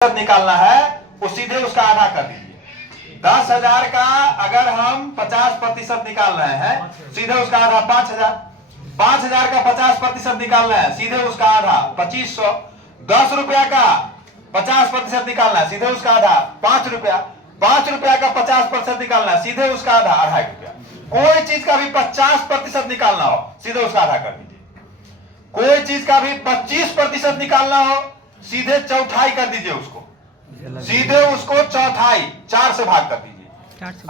निकालना है वो सीधे उसका आधा कर दीजिए। 10,000 का अगर हम 50% निकाल रहे हैं सीधे उसका आधा 5,000। 5,000 का 50% निकालना है सीधे उसका आधा 2,500। 10 रुपया का 50% निकालना है सीधे उसका आधा 5 रुपया। 5 रुपया का 50% निकालना है सीधे उसका आधा 2.5 रुपया। कोई चीज का भी 50% निकालना हो सीधे उसका आधा कर दीजिए। कोई चीज का भी 25% निकालना हो सीधे चौथाई कर दीजिए, उसको सीधे उसको चौथाई 4 से भाग कर दीजिए।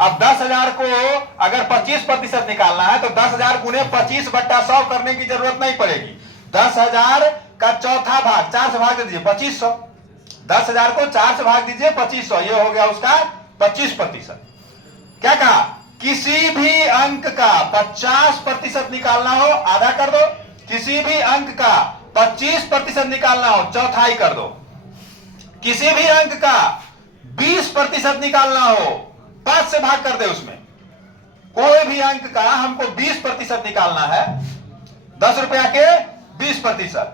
अब 10,000 को अगर 25% निकालना है तो 10,000 गुने 25/100 करने की जरूरत नहीं पड़ेगी। 10,000 का चौथा भाग 4 से भाग दे दीजिए 2,500। 10,000 को 4 से भाग दीजिए 2,500, ये हो गया उसका 25%। क्या कहा? किसी भी अंक का 50% निकालना हो आधा कर दो, किसी भी अंक का 25% निकालना हो चौथाई कर दो, किसी भी अंक का 20% निकालना हो 5 से भाग कर दे उसमें। कोई भी अंक का हमको 20% निकालना है, 10 रुपया के 20%,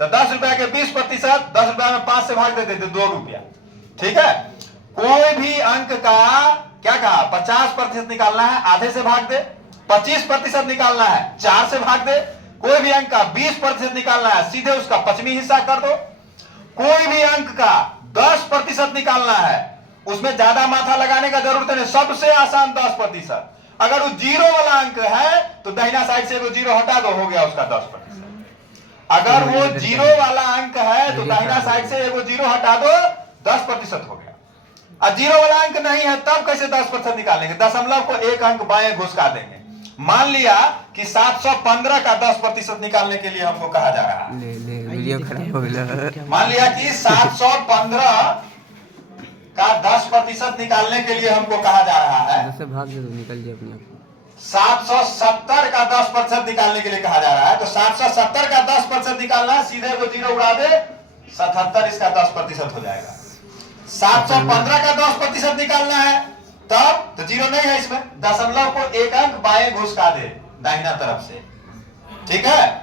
तो 10 रुपया के 20%, 10 रुपया में 5 से भाग दे देते 2 रुपया। ठीक है। कोई भी अंक का क्या कहा 50% निकालना है आधे से भाग दे, 25% निकालना है 4 से भाग दे, कोई भी अंक का 20% निकालना है सीधे उसका 5वां हिस्सा कर दो, कोई भी अंक का 10% निकालना है उसमें ज्यादा माथा लगाने का जरूरत नहीं, सबसे आसान 10%। अगर वो जीरो वाला अंक है तो दाहिना साइड से वो जीरो हटा दो, हो गया उसका 10%। अगर वो जीरो वाला अंक है तो दाहिना साइड से वो जीरो हटा दो, 10% हो गया। और जीरो वाला अंक नहीं है तब कैसे 10% निकालेंगे? दशमलव को एक अंक बाएं घुसका देंगे। मान लिया कि 715 का 10% निकालने के लिए हमको कहा जा रहा है। मान लिया कि 715 का 10% निकालने के लिए हमको कहा जा रहा है। भाग दे तो निकल जाए अपने आप। 770 का 10% निकालने के लिए कहा जा रहा है, तो 770 का 10% निकालना है सीधे को जीरो उड़ा दे, 77 इसका 10% हो जाएगा। 715 का 10% निकालना है तब तो जीरो नहीं है इसमें, दशमलव को एक अंक बाएं घुसका दे दाहिना तरफ से। ठीक है,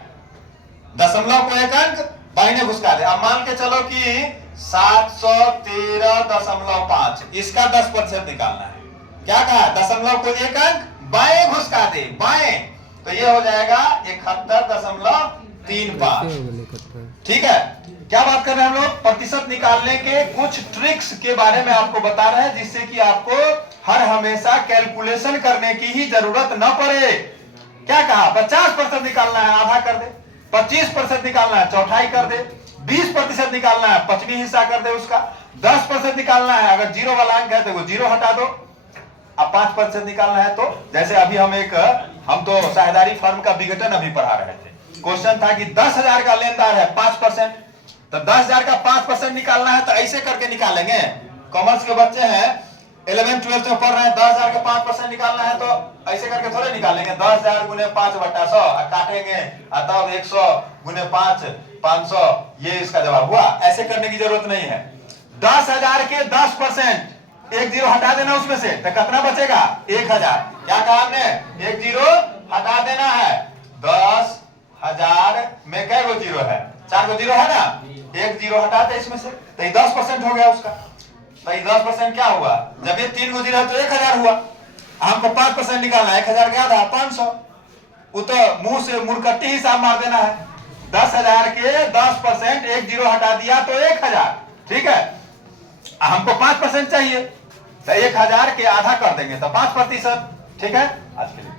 दशमलव को एक अंक बाएं घुसका दे। अब मान के चलो कि 713.5 इसका 10% निकालना है। क्या कहा? दशमलव को एक अंक बाएं घुसका दे, बाएं, तो ये हो जाएगा 71.35। ठीक है। क्या बात कर रहे हैं हम लोग? प्रतिशत निकालने के कुछ ट्रिक्स के बारे में आपको बता रहे हैं जिससे कि आपको हर हमेशा कैलकुलेशन करने की ही जरूरत न पड़े। क्या कहा? 50% निकालना है आधा कर दे, 25% निकालना है चौथाई कर दे, 20% निकालना है 5वां हिस्सा कर दे उसका, 10% निकालना है अगर जीरो वाला अंक है तो वो जीरो हटा दो। अब 5% निकालना है तो जैसे अभी हम तो साझेदारी फर्म का विघटन अभी पढ़ा रहे थे। क्वेश्चन था कि 10,000 का लेनदार है 5%, तो 10,000 का 5% निकालना है तो ऐसे करके निकालेंगे। कॉमर्स के बच्चे हैं 11th 12th में पढ़ रहे हैं, 10,000 का 5% निकालना है तो ऐसे करके थोड़े निकालेंगे। 10,000 गुने 5/100 काटेंगे तब 100 गुने 5 500, ये इसका जवाब हुआ। ऐसे करने की जरूरत नहीं है। 10,000 के 10%, एक जीरो हटा देना उसमें से तो कितना बचेगा? 1,000। क्या कहा हमने? एक जीरो हटा देना है। 10,000 में कै गो जीरो है? 4 गो जीरो है ना, एक जीरो हटा दे इसमें से तो ये 10% हो गया उसका। तो ये 10% क्या हुआ? जब ये 3 गो जीरो है तो 1,000 हुआ। हमको 5% निकालना है, 1,000 क्या था? 500। वो तो मुंह से मुरकट्टी हिसाब मार देना है। 10,000 के 10%, एक जीरो हटा दिया तो 1,000। ठीक है। हमको 5% चाहिए तो 1,000 के आधा कर देंगे तो 5%। ठीक है। आज के लिए